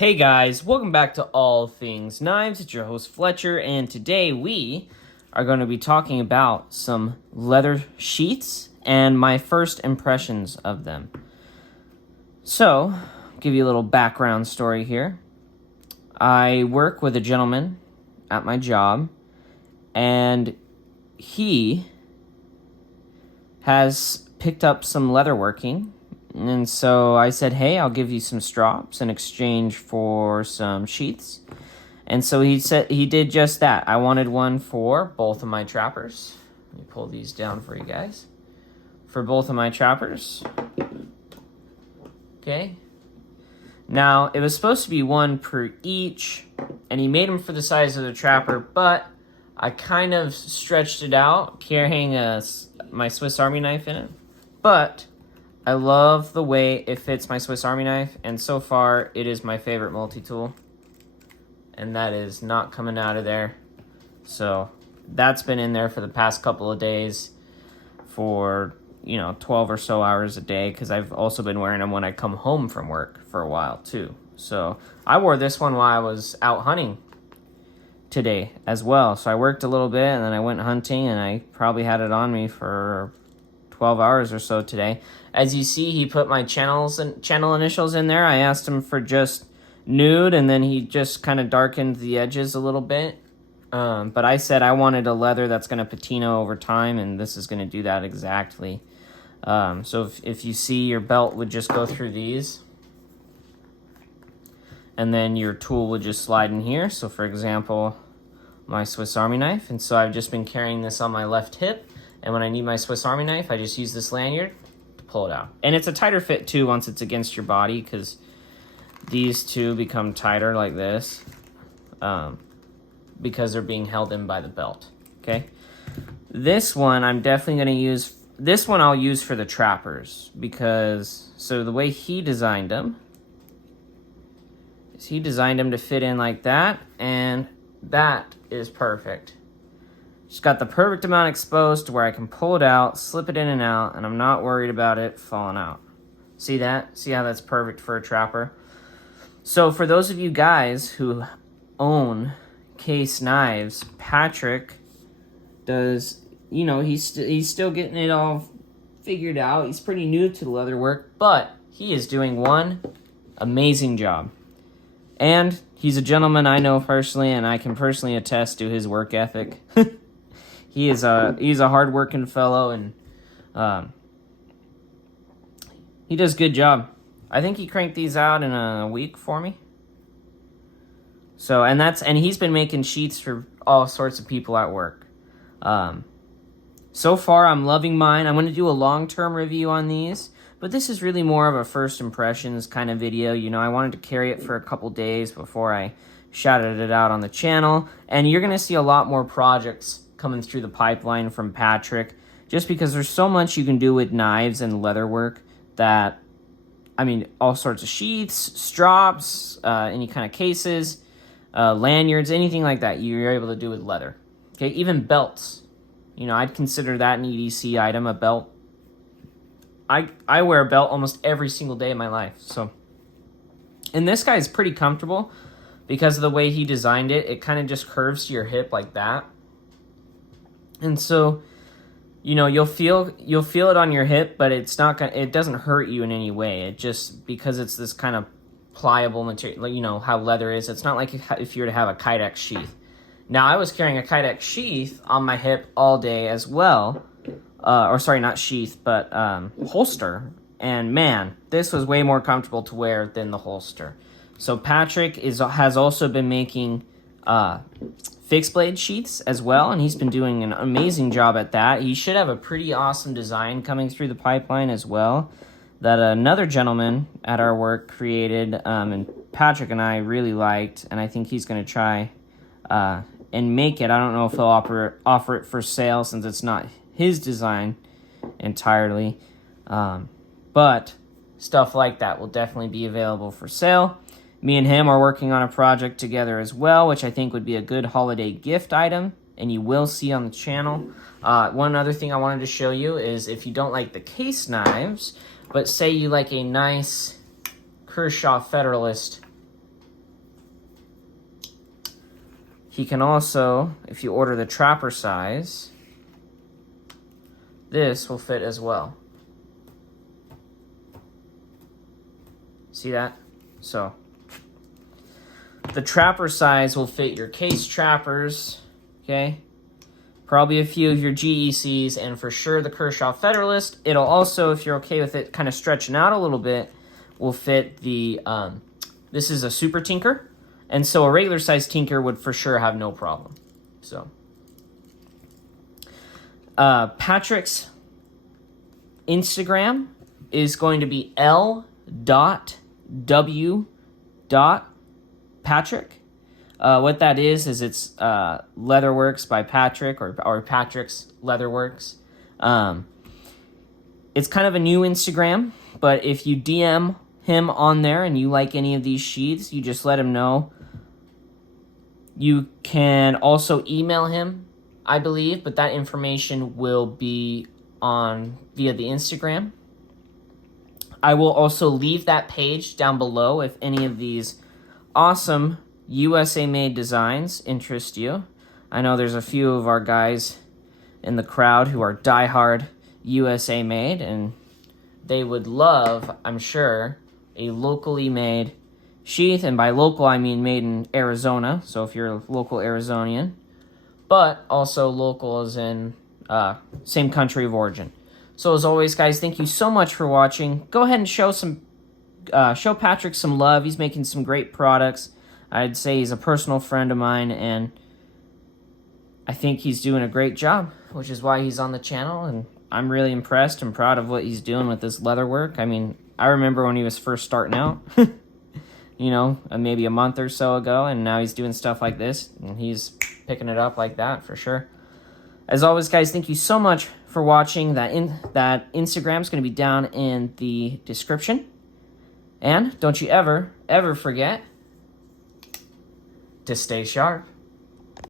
Hey guys, welcome back to All Things Knives. It's your host Fletcher, and today we are going to be talking about some leather sheaths and my first impressions of them. So, I'll give you a little background story here. I work with a gentleman at my job, and he has picked up some leatherworking. And so I said, hey, I'll give you some strops in exchange for some sheaths. And so he did just that. I wanted one for both of my trappers. Let me pull these down for you guys. For both of my trappers. Okay. Now, it was supposed to be one per each, and he made them for the size of the trapper, but I kind of stretched it out, carrying my Swiss Army knife in it. But I love the way it fits my Swiss Army knife, and so far it is my favorite multi-tool, and that is not coming out of there. So that's been in there for the past couple of days for 12 or so hours a day, because I've also been wearing them when I come home from work for a while too. So I wore this one while I was out hunting today as well. So I worked a little bit and then I went hunting, and I probably had it on me for 12 hours or so today. As you see, he put my channel initials in there. I asked him for just nude, and then he just kind of darkened the edges a little bit. But I said I wanted a leather that's going to patina over time, and this is going to do that exactly. So if you see, your belt would just go through these, and then your tool would just slide in here. So for example, my Swiss Army knife. And so I've just been carrying this on my left hip, and when I need my Swiss Army knife, I just use this lanyard to pull it out. And it's a tighter fit too once it's against your body, because these two become tighter like this, because they're being held in by the belt. Okay, this one I'm definitely going to use. This one I'll use for the trappers, because so the way he designed them is he designed them to fit in like that, and that is perfect. Just got the perfect amount exposed to where I can pull it out, slip it in and out, and I'm not worried about it falling out. See that? See how that's perfect for a trapper? So for those of you guys who own case knives, Patrick does, he's still getting it all figured out. He's pretty new to the leather work, but he is doing one amazing job. And he's a gentleman I know personally, and I can personally attest to his work ethic. He's a hard-working fellow, and he does a good job. I think he cranked these out in a week for me. So, and he's been making sheaths for all sorts of people at work. So far, I'm loving mine. I'm going to do a long-term review on these, but this is really more of a first impressions kind of video. I wanted to carry it for a couple days before I shouted it out on the channel, and you're going to see a lot more projects coming through the pipeline from Patrick, just because there's so much you can do with knives and leather work that, all sorts of sheaths, strops, any kind of cases, lanyards, anything like that you're able to do with leather. Okay, even belts. I'd consider that an EDC item, a belt. I wear a belt almost every single day of my life. So, and this guy is pretty comfortable because of the way he designed it. It kind of just curves to your hip like that. And so, you'll feel it on your hip, but it doesn't hurt you in any way. It just, because it's this kind of pliable material, how leather is. It's not like if you were to have a Kydex sheath. Now, I was carrying a Kydex sheath on my hip all day as well. Not sheath, but holster. And man, this was way more comfortable to wear than the holster. So Patrick has also been making fixed blade sheaths as well, and he's been doing an amazing job at that. He should have a pretty awesome design coming through the pipeline as well that another gentleman at our work created, and Patrick and I really liked, and I think he's going to try and make it. I don't know if he'll offer it for sale, since it's not his design entirely, but stuff like that will definitely be available for sale. Me and him are working on a project together as well, which I think would be a good holiday gift item, and you will see on the channel. One other thing I wanted to show you is, if you don't like the case knives, but say you like a nice Kershaw Federalist he can also, if you order the trapper size, this will fit as well. See that? So the trapper size will fit your case trappers, okay? Probably a few of your GECs, and for sure the Kershaw Federalist. It'll also, if you're okay with it kind of stretching out a little bit, will fit the, this is a Super Tinker, and so a regular size Tinker would for sure have no problem. So, Patrick's Instagram is going to be l.w.patrick. What that is it's Leatherworks by Patrick, or Patrick's Leatherworks. It's kind of a new Instagram, but if you DM him on there and you like any of these sheaths, you just let him know. You can also email him, I believe, but that information will be on via the Instagram. I will also leave that page down below if any of these awesome USA-made designs interest you. I know there's a few of our guys in the crowd who are diehard USA-made, and they would love, I'm sure, a locally made sheath. And by local, I mean made in Arizona, so if you're a local Arizonian, but also local as in same country of origin. So as always, guys, thank you so much for watching. Go ahead and show Patrick some love. He's making some great products. I'd say he's a personal friend of mine, and I think he's doing a great job, which is why he's on the channel, and I'm really impressed and proud of what he's doing with this leather work. I mean, I remember when he was first starting out, you know, maybe a month or so ago, and now he's doing stuff like this, and he's picking it up like that for sure. As always, guys, thank you so much for watching. That Instagram is going to be down in the description. And don't you ever, ever forget to stay sharp.